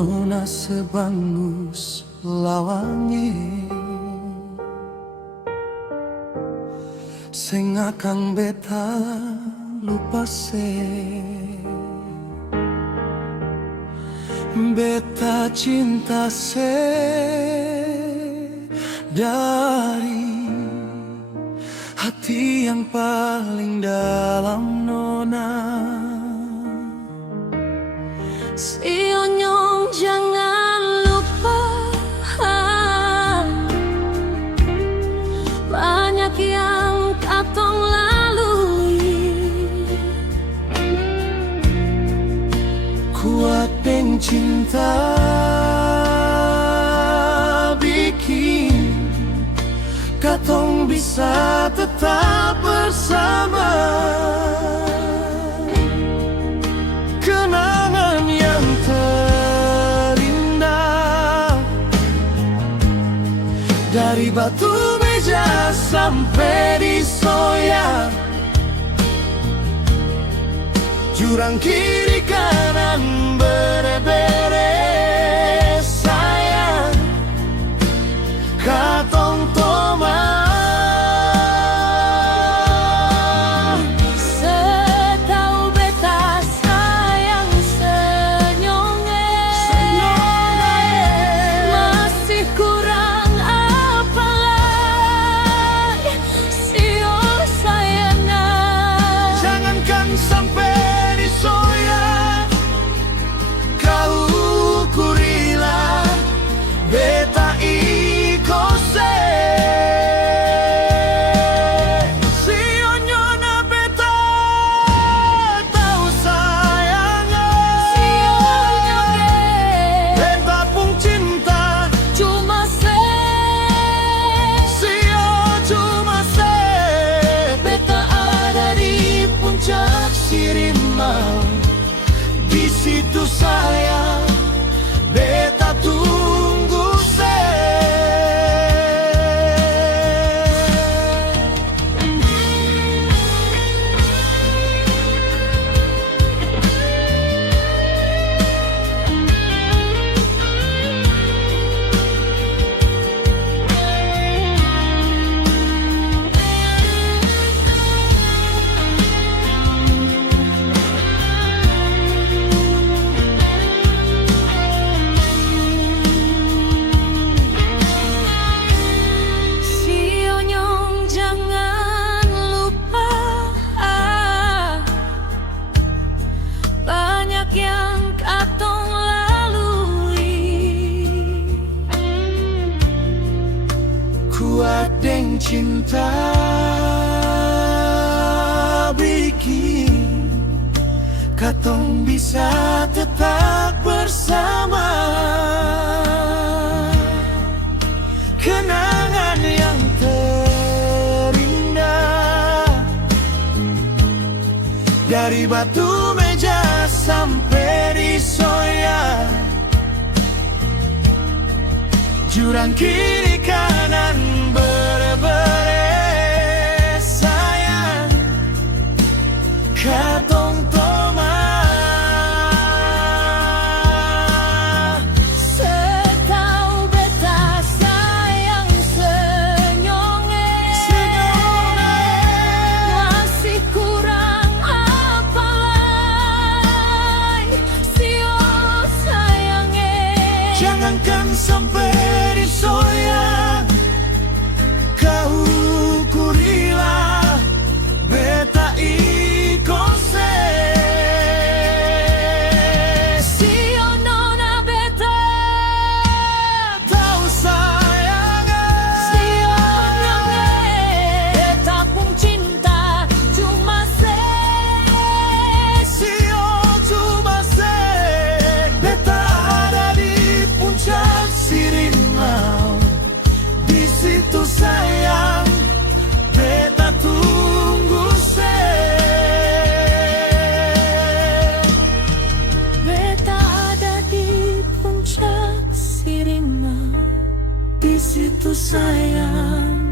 nona sebangus lawange sing akang beta lupa se beta cinta se dari hati yang paling dalam nona. Si Onyong jangan lupa, banyak yang katong lalui. Kuat deng cinta bikin katong bisa tetap bersama. Kenangan yang terindah dari batu meja sampai di soya, jurang kiri kanan beres sayang katong toma. Di situ sayang beta tunggu yang katong lalui. Kuat deng cinta bikin katong bisa tetap bersama. Kenangan yang terindah dari batu meja sampai di soya, jurang kiri kanan beres sayang katong toma. Setau beta sayang senyonge, masih kurang apa lagi sio sayange. Jangankan sampai di soya, kau kurilah beta ikose. Sio nona beta Tahu sayang, sio nyonge, beta pun cinta cuma sio cuma se beta ada di puncak sirimau. Di situ sayang beta tunggu se. beta ada di puncak sirima. Di situ sayang